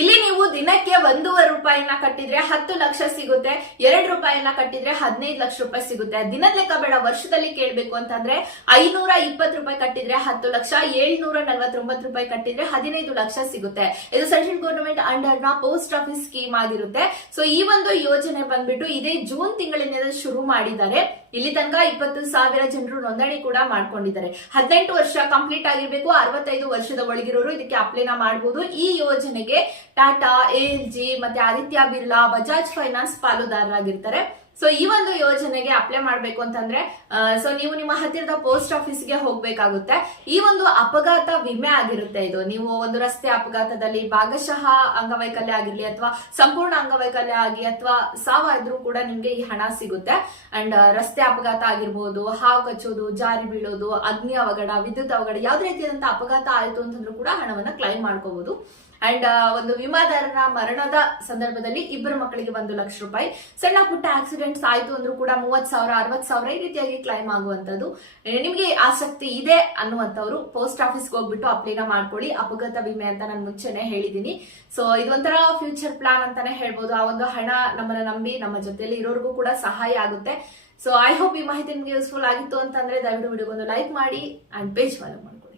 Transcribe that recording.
ಇಲ್ಲಿ ನೀವು ದಿನಕ್ಕೆ ಒಂದೂವರೆ ರೂಪಾಯಿನ ಕಟ್ಟಿದ್ರೆ ಹತ್ತು ಲಕ್ಷ ಸಿಗುತ್ತೆ, ಎರಡು ರೂಪಾಯಿನ ಕಟ್ಟಿದ್ರೆ ಹದಿನೈದು ಲಕ್ಷ ರೂಪಾಯಿ ಸಿಗುತ್ತೆ. ದಿನದ ಲೆಕ್ಕ ಬೇಡ, ವರ್ಷದಲ್ಲಿ ಕೇಳಬೇಕು ಅಂತಂದ್ರೆ ಐನೂರ ಇಪ್ಪತ್ತು ರೂಪಾಯಿ ಕಟ್ಟಿದ್ರೆ ಹತ್ತು ಲಕ್ಷ, ಏಳ್ನೂರ ನಲ್ವತ್ತೊಂಬತ್ತು ರೂಪಾಯಿ ಕಟ್ಟಿದ್ರೆ ಹದಿನೈದು ಲಕ್ಷ ಸಿಗುತ್ತೆ. ಇದು ಸೆಂಟ್ರಲ್ ಗೌರ್ಮೆಂಟ್ ಅಂಡರ್ನ ಪೋಸ್ಟ್ ಆಫೀಸ್ ಸ್ಕೀಮ್ ಆಗಿರುತ್ತೆ. ಸೊ ಈ ಒಂದು ಯೋಜನೆ ಬಂದ್ಬಿಟ್ಟು ಇದೇ ಜೂನ್ ತಿಂಗಳಿನಿಂದ ಶುರು ಮಾಡಿದ್ದಾರೆ. ಇಲ್ಲಿ ತನಕ ಇಪ್ಪತ್ತು ಸಾವಿರ ಜನರು ನೋಂದಣಿ ಕೂಡ ಮಾಡ್ಕೊಂಡಿದ್ದಾರೆ. ಹದಿನೆಂಟು ವರ್ಷ ಕಂಪ್ಲೀಟ್ ಆಗಿರ್ಬೇಕು, ಅರವತ್ತೈದು ವರ್ಷದ ಒಳಗಿರೋರು ಇದಕ್ಕೆ ಅಪ್ಲೈನ ಮಾಡಬಹುದು ಈ ಯೋಜನೆಗೆ ಟಾಟಾ ಎಲ್ ಜಿ ಮತ್ತೆ ಆದಿತ್ಯ ಬಿರ್ಲಾ, ಬಜಾಜ್ ಫೈನಾನ್ಸ್ ಪಾಲುದಾರರಾಗಿರ್ತಾರೆ. ಸೊ ಈ ಒಂದು ಯೋಜನೆಗೆ ಅಪ್ಲೈ ಮಾಡಬೇಕು ಅಂತಂದ್ರೆ ಸೊ ನೀವು ನಿಮ್ಮ ಹತ್ತಿರದ ಪೋಸ್ಟ್ ಆಫೀಸ್ಗೆ ಹೋಗ್ಬೇಕಾಗುತ್ತೆ. ಈ ಒಂದು ಅಪಘಾತ ವಿಮೆ ಆಗಿರುತ್ತೆ ಇದು. ನೀವು ಒಂದು ರಸ್ತೆ ಅಪಘಾತದಲ್ಲಿ ಭಾಗಶಃ ಅಂಗವೈಕಲ್ಯ ಆಗಿರ್ಲಿ ಅಥವಾ ಸಂಪೂರ್ಣ ಅಂಗವೈಕಲ್ಯ ಆಗಿ ಅಥವಾ ಸಾವಾದ್ರೂ ಕೂಡ ನಿಮ್ಗೆ ಈ ಹಣ ಸಿಗುತ್ತೆ. ಅಂಡ್ ರಸ್ತೆ ಅಪಘಾತ ಆಗಿರ್ಬೋದು, ಹಾವು ಕಚ್ಚೋದು, ಜಾರಿ ಬೀಳೋದು, ಅಗ್ನಿ ಅವಘಡ, ವಿದ್ಯುತ್ ಅವಘಡ, ಯಾವ್ದು ರೀತಿಯಾದಂತಹ ಅಪಘಾತ ಆಯಿತು ಅಂತಂದ್ರೂ ಕೂಡ ಹಣವನ್ನ ಕ್ಲೈಮ್ ಮಾಡ್ಕೋಬಹುದು ಅಂಡ್ ಒಂದು ವಿಮಾದಾರನ ಮರಣದ ಸಂದರ್ಭದಲ್ಲಿ ಇಬ್ಬರು ಮಕ್ಕಳಿಗೆ ಒಂದು ಲಕ್ಷ ರೂಪಾಯಿ, ಸಣ್ಣ ಪುಟ್ಟ ಆಕ್ಸಿಡೆಂಟ್ಸ್ ಆಯ್ತು ಅಂದ್ರೂ ಕೂಡ ಮೂವತ್ ಸಾವಿರ ಅರವತ್ ಸಾವಿರ ಈ ರೀತಿಯಾಗಿ ಕ್ಲೈಮ್ ಆಗುವಂತದ್ದು ನಿಮಗೆ ನಿಮ್ಗೆ ಆಸಕ್ತಿ ಇದೆ ಅನ್ನುವಂಥವ್ರು ಪೋಸ್ಟ್ ಆಫೀಸ್ಗೆ ಹೋಗ್ಬಿಟ್ಟು ಅಪ್ಲೈನ ಮಾಡ್ಕೊಳ್ಳಿ. ಅಪಘಾತ ವಿಮೆ ಅಂತ ನಾನು ಮುಂಚೆನೆ ಹೇಳಿದ್ದೀನಿ. ಸೊ ಇದೊಂಥರ ಫ್ಯೂಚರ್ ಪ್ಲಾನ್ ಅಂತಾನೆ ಹೇಳ್ಬೋದು. ಆ ಒಂದು ಹಣ ನಮ್ಮನ್ನ ನಂಬಿ ನಮ್ಮ ಜೊತೆಯಲ್ಲಿ ಇರೋರ್ಗೂ ಕೂಡ ಸಹಾಯ ಆಗುತ್ತೆ. ಸೊ ಐ ಹೋಪ್ ಈ ಮಾಹಿತಿ ನಿಮ್ಗೆ ಯೂಸ್ಫುಲ್ ಆಗಿತ್ತು ಅಂತಂದ್ರೆ ದಯವಿಟ್ಟು ವಿಡಿಯೋಗೊಂದು ಲೈಕ್ ಮಾಡಿ ಅಂಡ್ ಪೇಜ್ ಫಾಲೋ ಮಾಡಿ